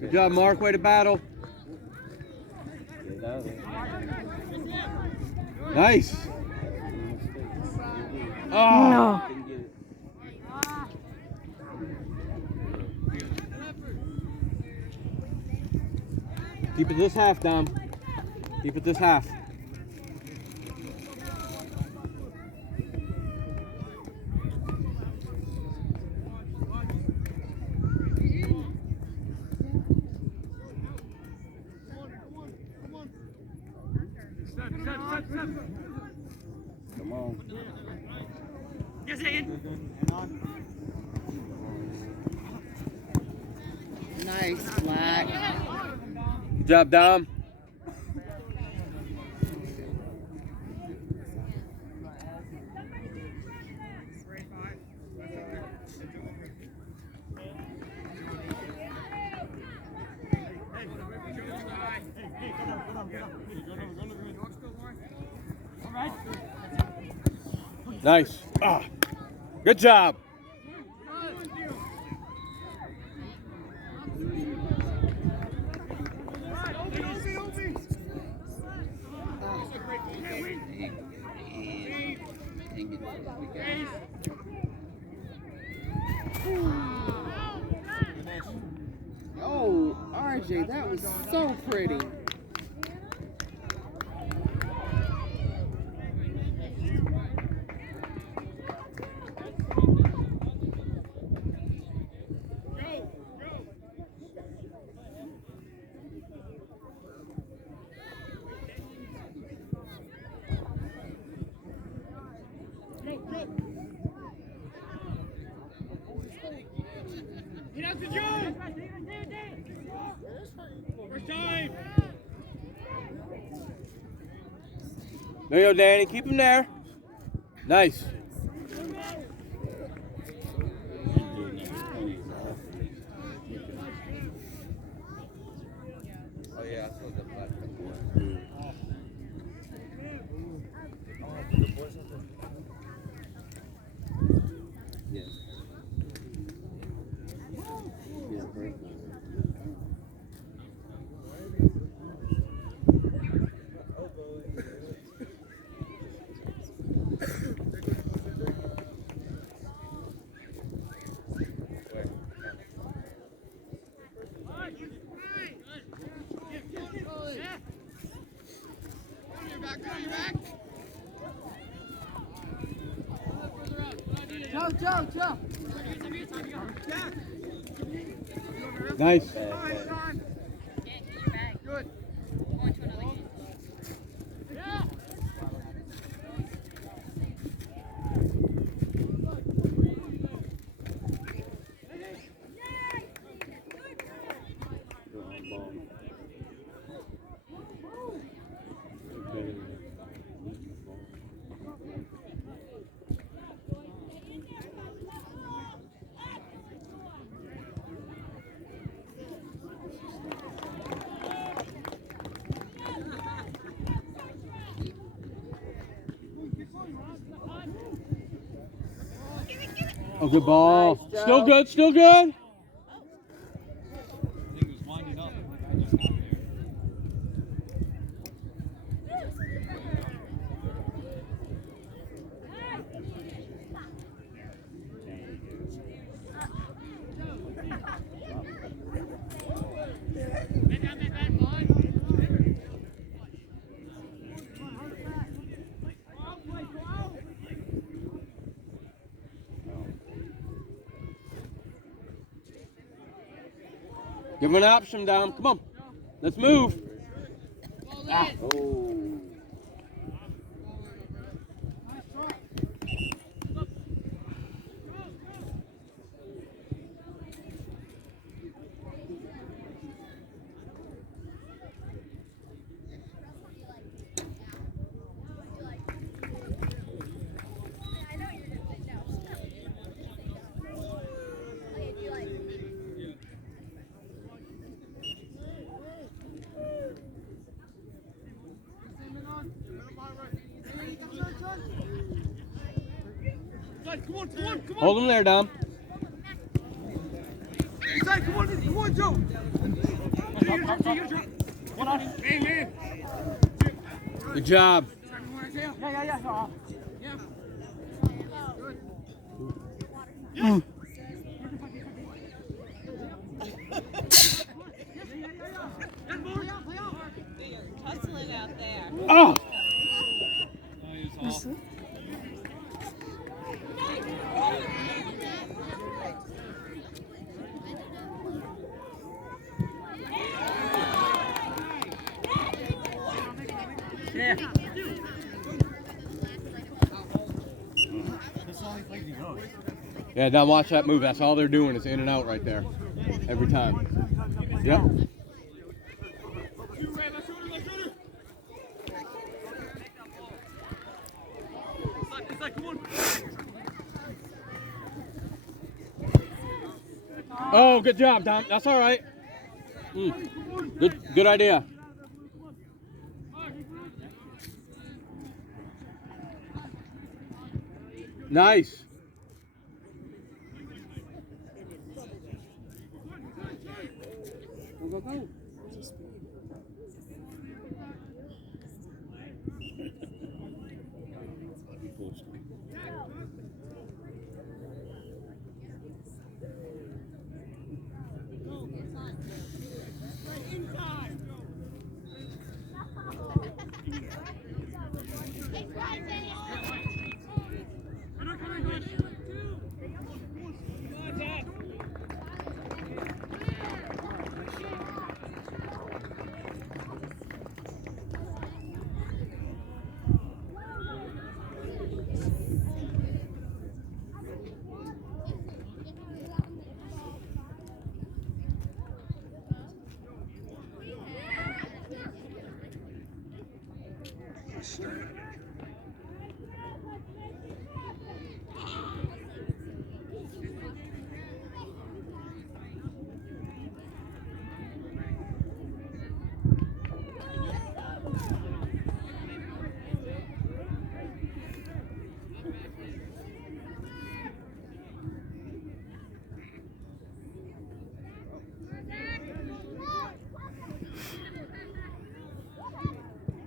Good job, Mark. Way to battle. Nice. Oh. No. Keep it this half, Dom. Keep it this half. Come on. Yes, Ian. Nice, Black. Good job, Dom. Nice. Ah, good job. Oh, RJ, that was so pretty. Get out to Joe! First time! There you go, Danny. Keep him there. Nice. Oh yeah, I saw the black before. Yes. Yeah, great. Joe. Nice. Good. Oh, good ball. Nice, Joe. Still good, still good. Give him an option, Dom. Come on. Let's move. Ah. Oh. Hold him there, Dom. Inside, come on, Joe. Man, man. Good job. Hustling out there. Oh! Yeah, now watch that move. That's all they're doing is in and out right there. Every time. Yep. Oh, good job, Tom. That's all right. Good idea. Nice. Go, go, go.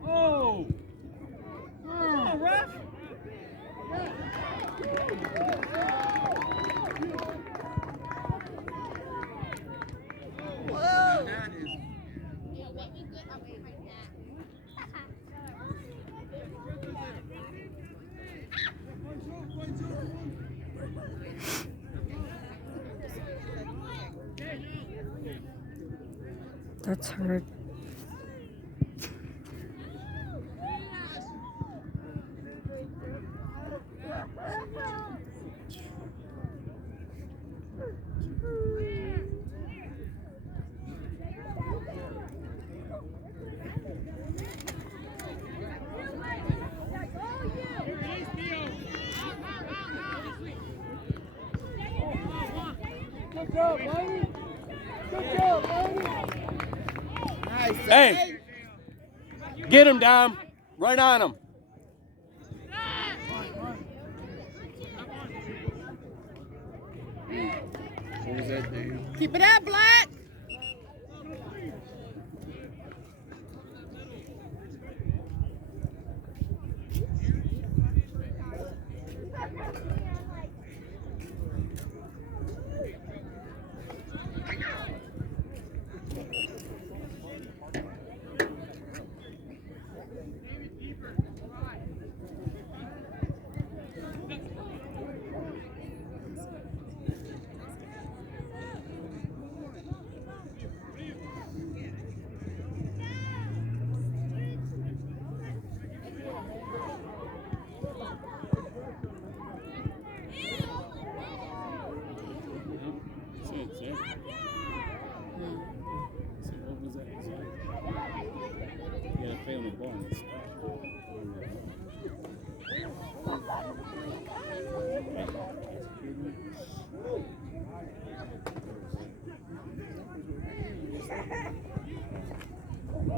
Oh! Come on, ref! That's hard. Good job, lady. Good job, lady. Nice. Hey, get him, Dom. Right on him. What was that, Dave? Keep it up, Black.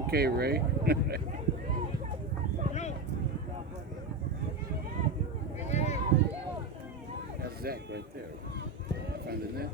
Okay, Ray. That's Zach right there. Found the net.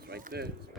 It's right there.